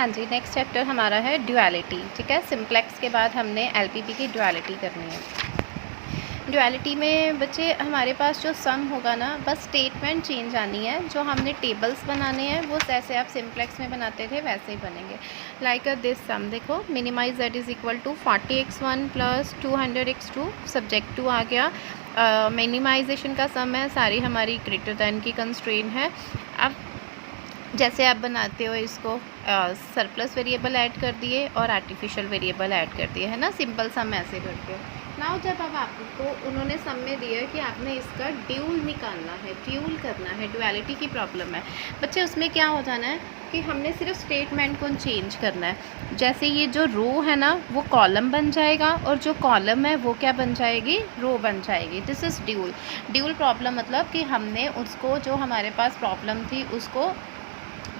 हाँ जी, next chapter हमारा है ड्युअलिटी। ठीक है, सिंप्लेक्स के बाद हमने एलपीपी की ड्युअलिटी करनी है। ड्युअलिटी में बच्चे हमारे पास जो सम होगा ना, बस स्टेटमेंट चेंज आनी है। जो हमने टेबल्स बनाने हैं वो जैसे आप सिंप्लेक्स में बनाते थे वैसे ही बनेंगे। लाइक दिस सम देखो, minimize that is equal to 40x1 plus 200x2, subject to आ गया। मिनिमाइजेशन का सम है, सारी हमारी ग्रेटर दैन की कंस्ट्रेंट है। अब जैसे आप बनाते हो इसको, सरप्लस वेरिएबल ऐड कर दिए और आर्टिफिशियल वेरिएबल ऐड कर दिए, है ना। सिंपल सम ऐसे करते हो। नाउ जब अब आपको उन्होंने सम में दिया कि आपने इसका ड्यूल निकालना है, ड्यूल करना है, ड्युअलिटी की प्रॉब्लम है बच्चे, उसमें क्या हो जाना है कि हमने सिर्फ स्टेटमेंट को चेंज करना है। जैसे ये जो रो है ना वो कॉलम बन जाएगा और जो कॉलम है वो क्या बन जाएगी, रो बन जाएगी। This is dual. Dual problem मतलब कि हमने उसको, जो हमारे पास प्रॉब्लम थी उसको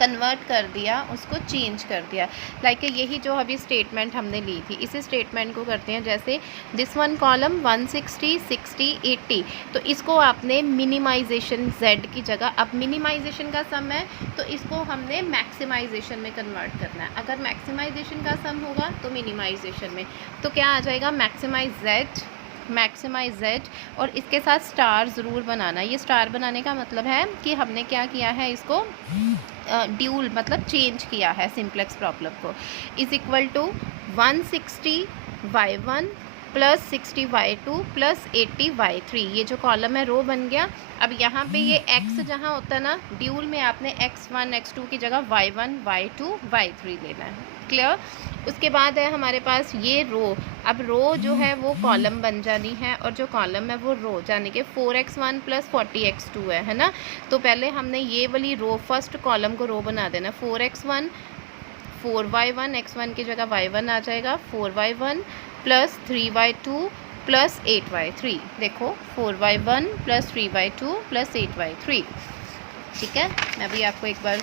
कन्वर्ट कर दिया, उसको चेंज कर दिया। लाइक यही जो अभी स्टेटमेंट हमने ली थी, इसी स्टेटमेंट को करते हैं। जैसे दिस वन कॉलम 160 60 80, तो इसको आपने मिनिमाइजेशन z की जगह, अब मिनिमाइजेशन का सम है तो इसको हमने मैक्सिमाइजेशन में कन्वर्ट करना है। अगर मैक्सिमाइजेशन का सम होगा तो मिनिमाइजेशन में, तो क्या आ जाएगा, मैक्सिमाइज z, और इसके साथ स्टार ज़रूर बनाना। ये स्टार बनाने का मतलब है कि हमने क्या किया है, इसको ड्यूल मतलब चेंज किया है सिंप्लेक्स प्रॉब्लम को। Is equal to 160 y1 plus 60 y2 plus 80 y3, ये जो कॉलम है रो बन गया। अब यहाँ पे ये x जहाँ होता है ना ड्यूल में, आपने x1 x2 की जगह y1 y2 y3 लेना है। क्लियर। उसके बाद है हमारे पास ये रो। अब रो जो है वो कॉलम बन जानी है और जो कॉलम है वो रो, यानी कि 4x1 प्लस 40x2 है ना। तो पहले हमने ये वाली रो, फर्स्ट कॉलम को रो बना देना। 4x1 4y1, x1 की जगह y1 आ जाएगा, 4y1 plus 3y2 plus 8y3। देखो 4y1 plus 3y2 plus 8y3। ठीक है, मैं भी आपको एक बार,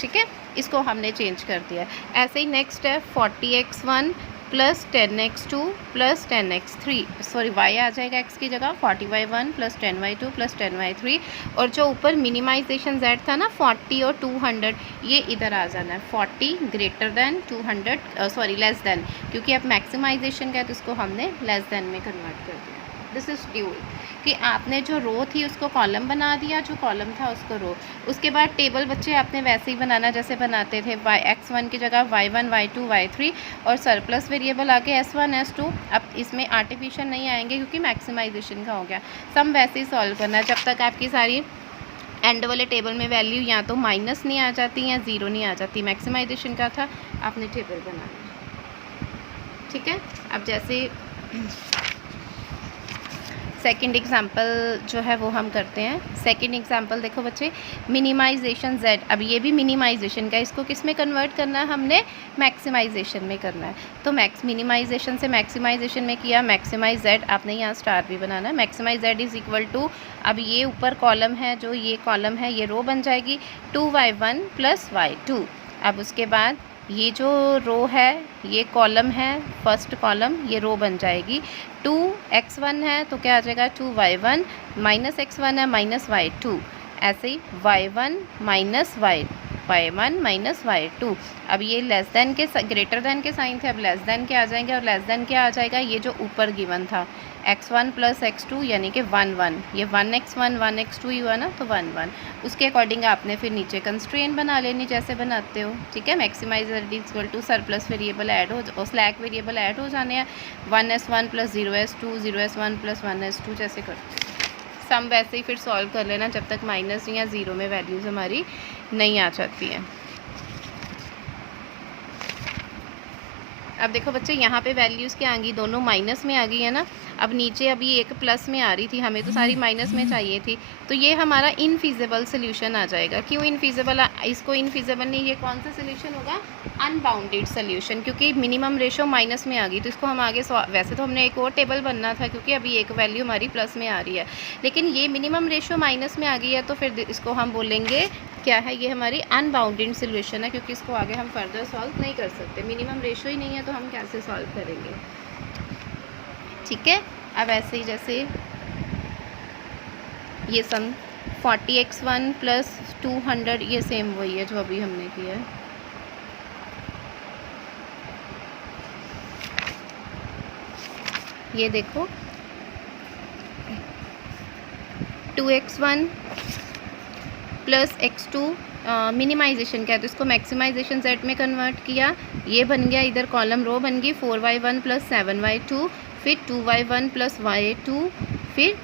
ठीक है, इसको हमने चेंज कर दिया। ऐसे ही नेक्स्ट है 40x1 plus 10x2 plus 10x3, sorry y आ जाएगा x की जगह, 40y1 plus 10y2 plus 10y3, और जो ऊपर मिनिमाइजेशन z था ना 40 और 200, ये इधर आ जाना है। 40 greater than 200, sorry less than, क्योंकि अब मैक्सिमाइजेशन का है तो इसको हमने लेस दैन में कन्वर्ट कर दिया। दिस इज़ ड्यूल, कि आपने जो रो थी उसको कॉलम बना दिया, जो कॉलम था उसको रो। उसके बाद टेबल बच्चे आपने वैसे ही बनाना जैसे बनाते थे, x1 की जगह y1 y2 y3, और सरप्लस वेरिएबल आके s1 s2। अब इसमें आर्टिफिशियल नहीं आएंगे क्योंकि मैक्सिमाइजेशन का हो गया। सम वैसे ही सॉल्व करना है जब तक आपकी सारी एंड वाले टेबल में वैल्यू या तो माइनस नहीं आ जाती या ज़ीरो नहीं आ जाती। मैक्सिमाइजेशन का था, आपने टेबल बनाना। ठीक है, अब जैसे सेकंड एग्जाम्पल जो है वो हम करते हैं। सेकंड एग्जाम्पल देखो बच्चे, मिनिमाइजेशन z। अब ये भी मिनिमाइजेशन का, इसको किस में कन्वर्ट करना है, हमने मैक्सिमाइजेशन में करना है। तो मिनिमाइजेशन से मैक्सिमाइजेशन में किया, मैक्सिमाइज z, आपने यहाँ स्टार भी बनाना है। Maximise z is equal to, अब ये ऊपर कॉलम है, जो ये कॉलम है ये रो बन जाएगी, 2y1 प्लस y2। अब उसके बाद ये जो रो है ये कॉलम है, फर्स्ट कॉलम, ये रो बन जाएगी। 2x1 है तो क्या आ जाएगा, 2y1 माइनस x1 है माइनस y2, ऐसे ही y1 minus y1 minus y2। अब ये लेस देन के, ग्रेटर देन के साइन थे, अब लेस देन के आ जाएंगे, और लेस देन क्या आ जाएगा, ये जो ऊपर गिवन था x1 प्लस x2 यानी कि 1 1, ये 1x1 1x2 ही हुआ ना, तो 1 1। उसके अकॉर्डिंग आपने फिर नीचे कंस्ट्रेंट बना लेनी जैसे बनाते हो। ठीक है, maximiser equal to surplus variable add हो और स्लैक वेरिएबल ऐड हो जाने हैं। 1s1 plus 0s2 0s1 plus 1s2 जैसे करते हैं। सम वैसे ही फिर सॉल्व कर लेना जब तक माइनस या ज़ीरो में वैल्यूज़ हमारी नहीं आ जाती हैं। अब देखो बच्चे, यहाँ पे वैल्यूज़ क्या आ गई, दोनों माइनस में आ गई है ना। अब नीचे अभी एक प्लस में आ रही थी, हमें तो सारी माइनस में चाहिए थी, तो ये हमारा इनफीजिबल सोल्यूशन आ जाएगा। क्यों इनफीजिबल, इसको इनफीजिबल नहीं, ये कौन सा सोल्यूशन होगा, अनबाउंडेड सोल्यूशन, क्योंकि मिनिमम रेशो माइनस में आ गई। तो इसको हम आगे, वैसे तो हमने एक और टेबल बनना था क्योंकि अभी एक वैल्यू हमारी प्लस में आ रही है, लेकिन ये मिनिमम रेशो माइनस में आ गई है, तो फिर इसको हम बोलेंगे क्या है, ये हमारी अनबाउंडेड सोल्यूशन है, क्योंकि इसको आगे हम फर्दर सॉल्व नहीं कर सकते। मिनिमम रेशो ही नहीं है तो हम कैसे सॉल्व करेंगे। ठीक है, अब ऐसे ही जैसे ये सम 40x1 प्लस 200, ये सेम वही है जो अभी हमने किया है। ये देखो 2x1 प्लस x2 मिनिमाइजेशन क्या है तो इसको मैक्सिमाइजेशन z में कन्वर्ट किया, ये बन गया इधर कॉलम रो बन गई 4y1 प्लस 7y2, फिर 2y1 प्लस y2, फिर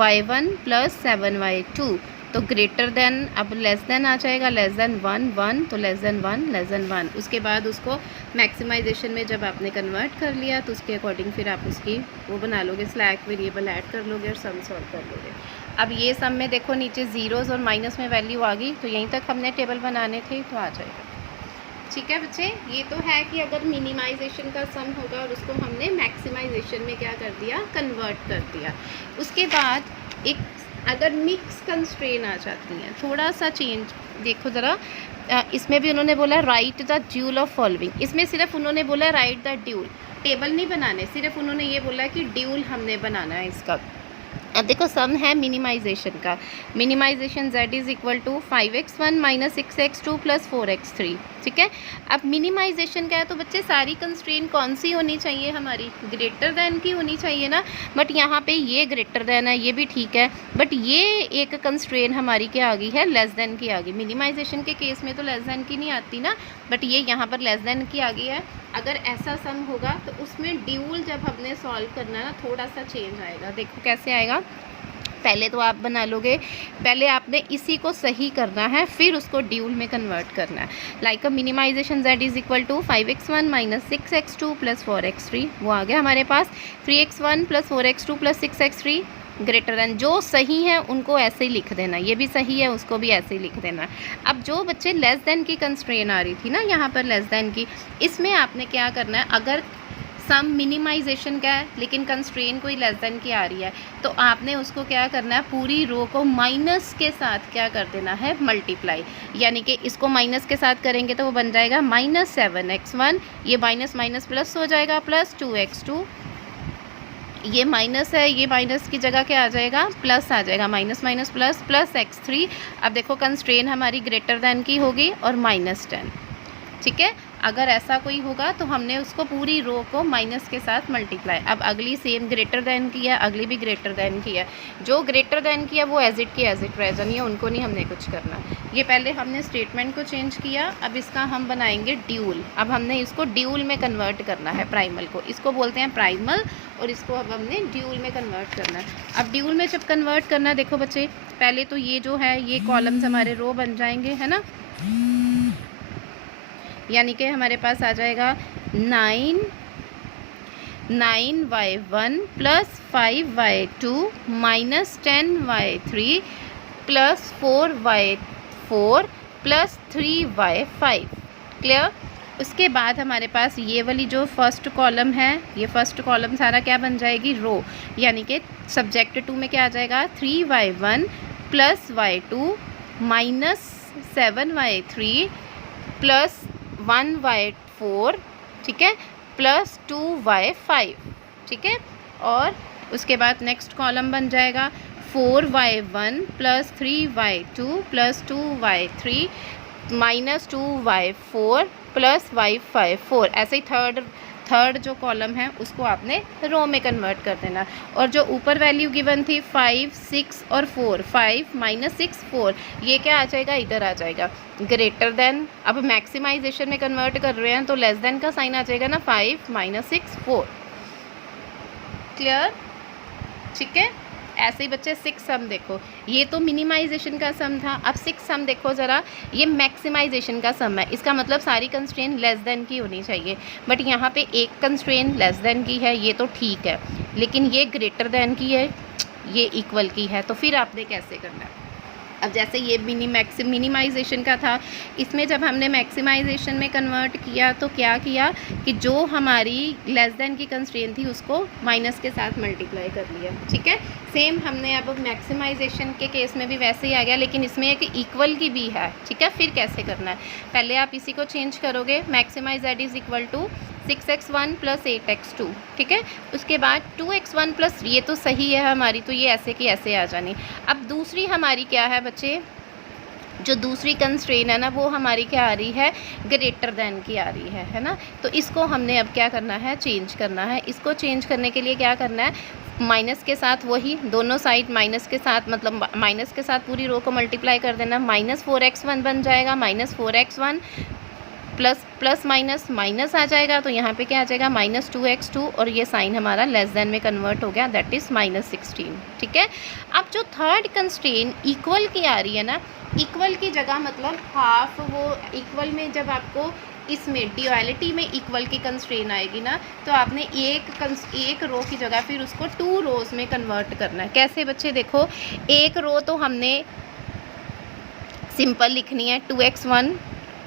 y1 प्लस 7y2। तो ग्रेटर देन, अब लेस देन आ जाएगा, लेस देन 1 1, तो लेस देन 1 लेस देन 1। उसके बाद उसको मैक्सिमाइजेशन में जब आपने कन्वर्ट कर लिया तो उसके अकॉर्डिंग फिर आप उसकी वो बना लोगे, स्लैक वेरिएबल ऐड कर लोगे और सम सॉल्व कर लोगे। अब ये सम में देखो नीचे ज़ीरोज़ और माइनस में वैल्यू आ गई, तो यहीं तक हमने टेबल बनाने थे तो आ जाएगा। ठीक है बच्चे, ये तो है कि अगर मिनिमाइजेशन का सम होगा और उसको हमने मैक्सिमाइजेशन में क्या कर दिया, कन्वर्ट कर दिया। उसके बाद एक अगर मिक्स कंस्ट्रेन आ जाती हैं, थोड़ा सा चेंज देखो ज़रा, इसमें भी उन्होंने बोला right the dual of following, इसमें सिर्फ उन्होंने बोला राइट द ड्यूल, टेबल नहीं बनाने, सिर्फ उन्होंने ये बोला कि ड्यूल हमने बनाना है इसका। अब देखो सम है मिनिमाइजेशन का, minimisation z is equal to 5x1 minus 6x2 plus 4x3। ठीक है, अब मिनिमाइजेशन क्या है तो बच्चे सारी कंस्ट्रेन कौन सी होनी चाहिए, हमारी ग्रेटर दैन की होनी चाहिए ना, बट यहाँ पे ये ग्रेटर दैन है, ये भी ठीक है, बट ये एक कंस्ट्रेन हमारी क्या आ गई है, लेस दैन की आ गई। मिनिमाइजेशन के केस में तो लेस दैन की नहीं आती ना, बट ये यहाँ पर लेस दैन की आ गई है। अगर ऐसा सम होगा तो उसमें ड्यूल जब हमने सॉल्व करना ना थोड़ा सा चेंज आएगा। देखो कैसे आएगा, पहले तो आप बना लोगे, पहले आपने इसी को सही करना है, फिर उसको ड्यूल में कन्वर्ट करना है। Like a minimisation z is equal to 5x1 minus 6x2 plus 4x3, वो आ गया हमारे पास। 3x1 plus 4x2 plus 6x3 greater than, जो सही है उनको ऐसे ही लिख देना, ये भी सही है उसको भी ऐसे ही लिख देना। अब जो बच्चे लेस देन की कंस्ट्रेन आ रही थी ना यहाँ पर लेस देन की, इसमें आपने क्या करना है, अगर सम मिनिमाइजेशन का है लेकिन कंस्ट्रेन कोई लेस देन की आ रही है तो आपने उसको क्या करना है, पूरी रो को माइनस के साथ क्या कर देना है, मल्टीप्लाई। यानी कि इसको माइनस के साथ करेंगे तो वो बन जाएगा माइनस 7x1, ये माइनस माइनस प्लस हो जाएगा, प्लस 2x2, ये माइनस है, ये माइनस की जगह क्या आ जाएगा, प्लस आ जाएगा, minus minus plus, plus x3। अब देखो कंस्ट्रेन हमारी ग्रेटर दैन की होगी और -10। ठीक है, अगर ऐसा कोई होगा तो हमने उसको पूरी रो को माइनस के साथ मल्टीप्लाई। अब अगली सेम ग्रेटर दैन की है, अगली भी ग्रेटर दैन की है, जो ग्रेटर दैन की है वो एज इट की एज इट रह जानी है, उनको नहीं हमने कुछ करना। ये पहले हमने स्टेटमेंट को चेंज किया, अब इसका हम बनाएंगे ड्यूल। अब हमने इसको ड्यूल में कन्वर्ट करना है, प्राइमल को, इसको बोलते हैं प्राइमल, और इसको अब हमने ड्यूल में कन्वर्ट करना है। अब ड्यूल में जब कन्वर्ट करना, देखो बच्चे पहले तो ये जो है ये कॉलम्स हमारे रो बन जाएंगे, है ना, यानी कि हमारे पास आ जाएगा 9y1 plus 5y2 minus 10y3 plus 4y4 plus 3y5। Clear. उसके बाद हमारे पास ये वाली जो फर्स्ट कॉलम है, ये फर्स्ट कॉलम सारा क्या बन जाएगी, रो, यानी कि सब्जेक्ट 2 में क्या आ जाएगा, 3y1 plus y2 minus 7y3 plus 1y4, ठीक है, प्लस 2y5। ठीक है, और उसके बाद नेक्स्ट कॉलम बन जाएगा 4y1 plus 3y2 plus 2y3 minus 2y4 plus y54। ऐसे ही थर्ड जो कॉलम है उसको आपने रो में कन्वर्ट कर देना। और जो ऊपर वैल्यू गिवन थी 5 6 और 4, 5 माइनस 6 4, ये क्या आ जाएगा, इधर आ जाएगा ग्रेटर देन। अब मैक्सिमाइजेशन में कन्वर्ट कर रहे हैं तो लेस देन का साइन आ जाएगा ना, 5 माइनस 6 4। क्लियर। ठीक है, ऐसे ही बच्चे 6 सम देखो, ये तो मिनिमाइजेशन का सम था, अब 6 सम देखो ज़रा, ये मैक्सिमाइजेशन का सम है। इसका मतलब सारी कंस्ट्रेन लेस देन की होनी चाहिए, बट यहाँ पे एक कंस्ट्रेन लेस देन की है, ये तो ठीक है, लेकिन ये ग्रेटर देन की है, ये इक्वल की है, तो फिर आपने कैसे करना है। अब जैसे ये मिनिमाइजेशन का था, इसमें जब हमने मैक्सिमाइजेशन में कन्वर्ट किया तो क्या किया कि जो हमारी लेस देन की कंस्ट्रेन थी उसको माइनस के साथ मल्टीप्लाई कर लिया। ठीक है, सेम हमने अब मैक्सिमाइजेशन के केस में भी वैसे ही आ गया, लेकिन इसमें एक इक्वल की भी है। ठीक है, फिर कैसे करना है, पहले आप इसी को चेंज करोगे, maximise z is equal to 6x1 plus 8x2, ठीक है। उसके बाद 2x1 प्लस, ये तो सही है हमारी, तो ये ऐसे की ऐसे आ जानी। अब दूसरी हमारी क्या है बच्चे, जो दूसरी कंस्ट्रेन है ना वो हमारी क्या आ रही है, ग्रेटर देन की आ रही है ना। तो इसको हमने अब क्या करना है, चेंज करना है। इसको चेंज करने के लिए क्या करना है, माइनस के साथ वही दोनों साइड माइनस के साथ, मतलब माइनस के साथ पूरी रो को मल्टीप्लाई कर देना। -4x1 बन जाएगा, -4x1 plus plus minus minus आ जाएगा, तो यहाँ पे क्या आ जाएगा, -2x2, और ये साइन हमारा लेस देन में कन्वर्ट हो गया, दैट इज़ -16, ठीक है। अब जो थर्ड कंस्ट्रेन इक्वल की आ रही है ना, इक्वल की जगह मतलब हाफ, वो इक्वल में जब आपको इसमें ड्यूअलिटी में इक्वल की कंस्ट्रेन आएगी ना, तो आपने एक रो की जगह फिर उसको 2 रोज में कन्वर्ट करना है। कैसे बच्चे, देखो एक रो तो हमने सिंपल लिखनी है, 2x1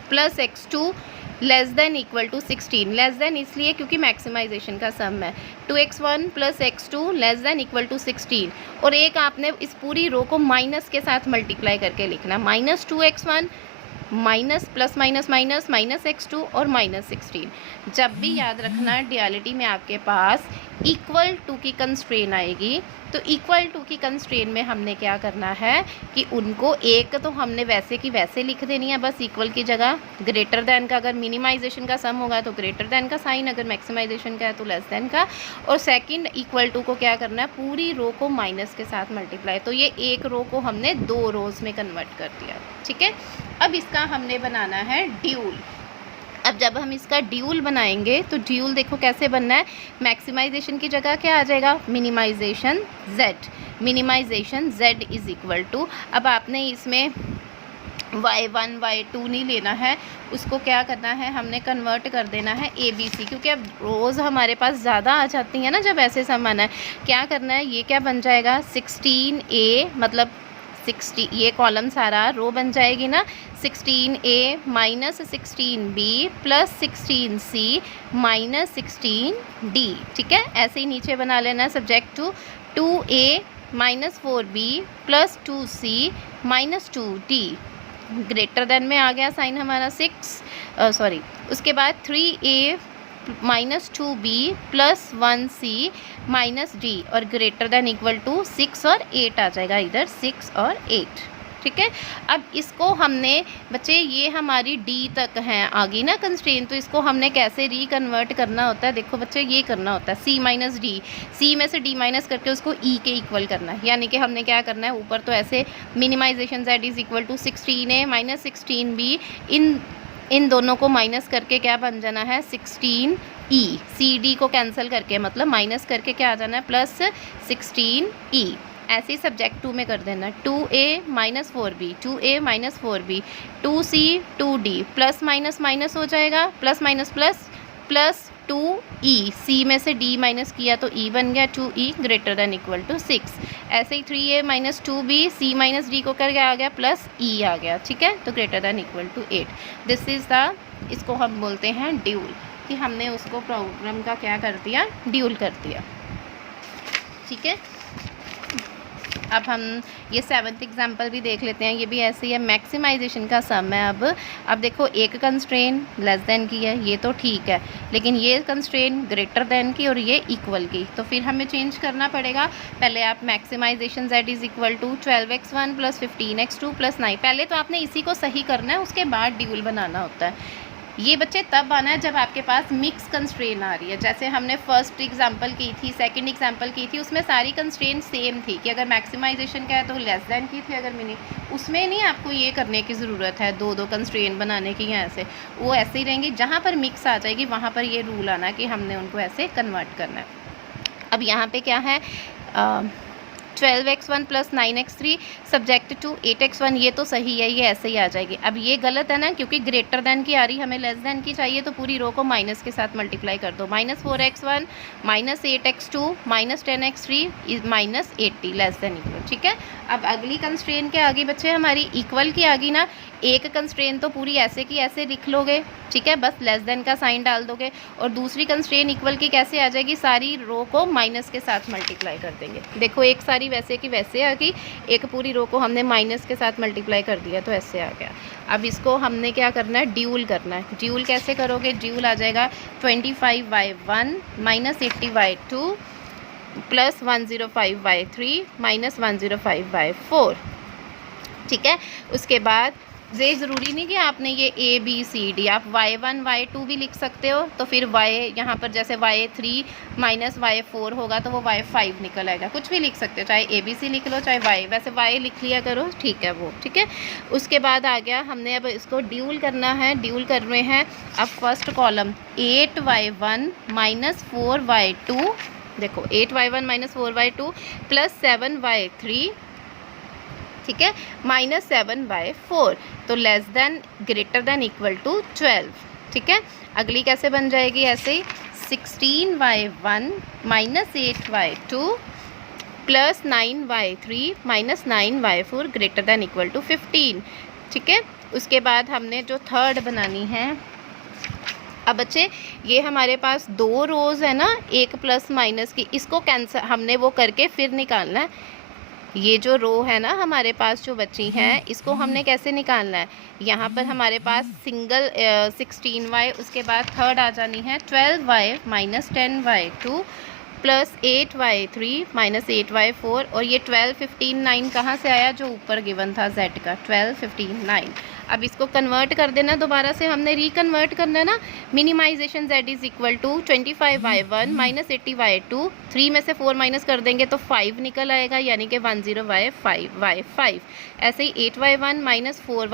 plus x2 less than equal to 16, less than इसलिए क्योंकि मैक्सिमाइजेशन का सम है। 2x1 plus x2 less than equal to 16, और एक आपने इस पूरी रो को माइनस के साथ मल्टीप्लाई करके लिखना, -2x1 minus plus minus minus minus x2 और -16। जब भी याद रखना ड्यूअलिटी में आपके पास इक्वल टू की कंस्ट्रेन आएगी, तो इक्वल टू की कंस्ट्रेन में हमने क्या करना है कि उनको एक तो हमने वैसे की वैसे लिख देनी है, बस इक्वल की जगह ग्रेटर देन का, अगर मिनिमाइजेशन का सम होगा तो ग्रेटर देन का साइन, अगर मैक्सिमाइजेशन का है तो लेस देन का, और सेकंड इक्वल टू को क्या करना है, पूरी रो को माइनस के साथ मल्टीप्लाई। तो ये एक रो को हमने 2 रोज में कन्वर्ट कर दिया, ठीक है। अब इसका हमने बनाना है ड्यूल। अब जब हम इसका ड्यूल बनाएंगे तो ड्यूल देखो कैसे बनना है, मैक्सिमाइजेशन की जगह क्या आ जाएगा, minimisation z, minimisation z is equal to, अब आपने इसमें y1 y2 नहीं लेना है, उसको क्या करना है, हमने कन्वर्ट कर देना है ABC, क्योंकि अब रोज़ हमारे पास ज़्यादा आ जाती है ना जब ऐसे सम आना है। क्या करना है, ये क्या बन जाएगा, 16A, मतलब 60, ये कॉलम सारा रो बन जाएगी ना, 16A minus 16B plus 16C minus 16D, ठीक है। ऐसे ही नीचे बना लेना है, subject to 2A minus 4B plus 2C minus 2D, greater than में आ गया साइन हमारा 6, सॉरी, उसके बाद 3A minus 2B plus 1C minus D, और ग्रेटर देन इक्वल टू 6 और 8 आ जाएगा, इधर 6 और 8, ठीक है। अब इसको हमने बच्चे, ये हमारी D तक हैं आगे ना कंस्ट्रेन, तो इसको हमने कैसे रीकन्वर्ट करना होता है, देखो बच्चे ये करना होता है C माइनस D, C में से D माइनस करके उसको E के इक्वल करना है, यानी कि हमने क्या करना है, ऊपर तो ऐसे minimisation Z is equal to 16A minus 16B, इन दोनों को माइनस करके क्या बन जाना है, 16E, CD को कैंसिल करके मतलब माइनस करके क्या आ जाना है, प्लस 16E। ऐसे ही सब्जेक्ट 2 में कर देना, 2A minus 4B, 2A minus 4B, 2C 2D, plus minus minus हो जाएगा, plus minus plus plus 2E, C में से D माइनस किया तो E बन गया, 2E greater than equal to 6। ऐसे ही 3A minus 2B, C minus D को करके आ गया, प्लस E आ गया, ठीक है, तो greater than equal to 8। This is the, इसको हम बोलते हैं ड्यूल, कि हमने उसको प्रॉब्लम का क्या कर दिया, ड्यूल कर दिया, ठीक है। अब हम ये 7th एग्जाम्पल भी देख लेते हैं, ये भी ऐसे ही है, मैक्सिमाइजेशन का सम है। अब देखो एक कंस्ट्रेन लेस देन की है, ये तो ठीक है, लेकिन ये कंस्ट्रेन ग्रेटर देन की और ये इक्वल की, तो फिर हमें चेंज करना पड़ेगा। पहले आप maximisation z is equal to 12x1 plus 15x2 plus 9, पहले तो आपने इसी को सही करना है, उसके बाद ड्यूल बनाना होता है। ये बच्चे तब आना है जब आपके पास मिक्स कंस्ट्रेन आ रही है, जैसे हमने फर्स्ट एग्जांपल की थी, सेकंड एग्जांपल की थी, उसमें सारी कंस्ट्रेन सेम थी कि अगर मैक्सिमाइजेशन का है तो लेस देन की थी, अगर मिनी, उसमें नहीं आपको ये करने की ज़रूरत है, दो कंस्ट्रेन बनाने की, या ऐसे वो ऐसे ही रहेंगी। जहाँ पर मिक्स आ जाएगी वहाँ पर ये रूल आना कि हमने उनको ऐसे कन्वर्ट करना है। अब यहाँ पर क्या है, 12x1 plus 9x3 subject to 8x1, ये तो सही है, ये ऐसे ही आ जाएगी। अब ये गलत है ना, क्योंकि ग्रेटर देन की आ रही, हमें लेस देन की चाहिए, तो पूरी रो को माइनस के साथ मल्टीप्लाई कर दो, -4x1 minus 8x2 minus 10x3 is minus 80 less than equal, ठीक है। अब अगली कंस्ट्रेन क्या आ गई बच्चे, हमारी इक्वल की आ गई ना, एक कंस्ट्रेन तो पूरी ऐसे की ऐसे लिख लोगे, ठीक है, बस लेस देन का साइन डाल दोगे, और दूसरी कंस्ट्रेन इक्वल की कैसे आ जाएगी, सारी रो को माइनस के साथ मल्टीप्लाई कर देंगे। देखो एक सारी हमारी वैसे की वैसे आ गई, एक पूरी रो को हमने माइनस के साथ मल्टीप्लाई कर दिया तो ऐसे आ गया। अब इसको हमने क्या करना है, ड्यूल करना है। ड्यूल कैसे करोगे, ड्यूल आ जाएगा 25/1 माइनस 80/2 प्लस 105/3 माइनस 105/4। ठीक है, उसके बाद ये ज़रूरी नहीं कि आपने ये ABCD, आप Y1 Y2 भी लिख सकते हो। तो फिर Y यहाँ पर जैसे Y3 माइनस Y4 होगा तो वो Y5 निकल आएगा, कुछ भी लिख सकते हो, चाहे ABC लिख लो चाहे Y, वैसे Y लिख लिया करो, ठीक है वो, ठीक है। उसके बाद आ गया हमने अब इसको ड्यूल करना है, ड्यूल कर रहे हैं। अब first column 8Y1 minus 4Y2, देखो 8Y1 minus 4Y2 plus 7Y3, ठीक है, माइनस 7/4, तो less than greater than equal to 12। ठीक है, अगली कैसे बन जाएगी, ऐसे ही 16Y1 minus 8Y2 plus 9Y3 minus 9Y4 greater than equal to 15। ठीक है, उसके बाद हमने जो थर्ड बनानी है, अब बच्चे ये हमारे पास दो रोज़ है ना, एक प्लस माइनस की, इसको कैंसिल हमने वो करके फिर निकालना है। ये जो रो है ना हमारे पास जो बची हैं, इसको हमने कैसे निकालना है, यहाँ पर हमारे पास सिंगल 16Y, उसके बाद थर्ड आ जानी है 12Y minus 10Y2 plus 8Y3 minus 8Y4, और ये 12 15 9 कहाँ से आया, जो ऊपर गिवन था Z का 12 15 9। अब इसको कन्वर्ट कर देना, दोबारा से हमने रिकन्वर्ट करना है ना। Minimisation Z is equal to 25Y1 minus 80Y2, 3 में से 4 माइनस कर देंगे तो 5 निकल आएगा, यानी कि 10Y5 Y5। ऐसे ही 8Y1 माइनस 4Y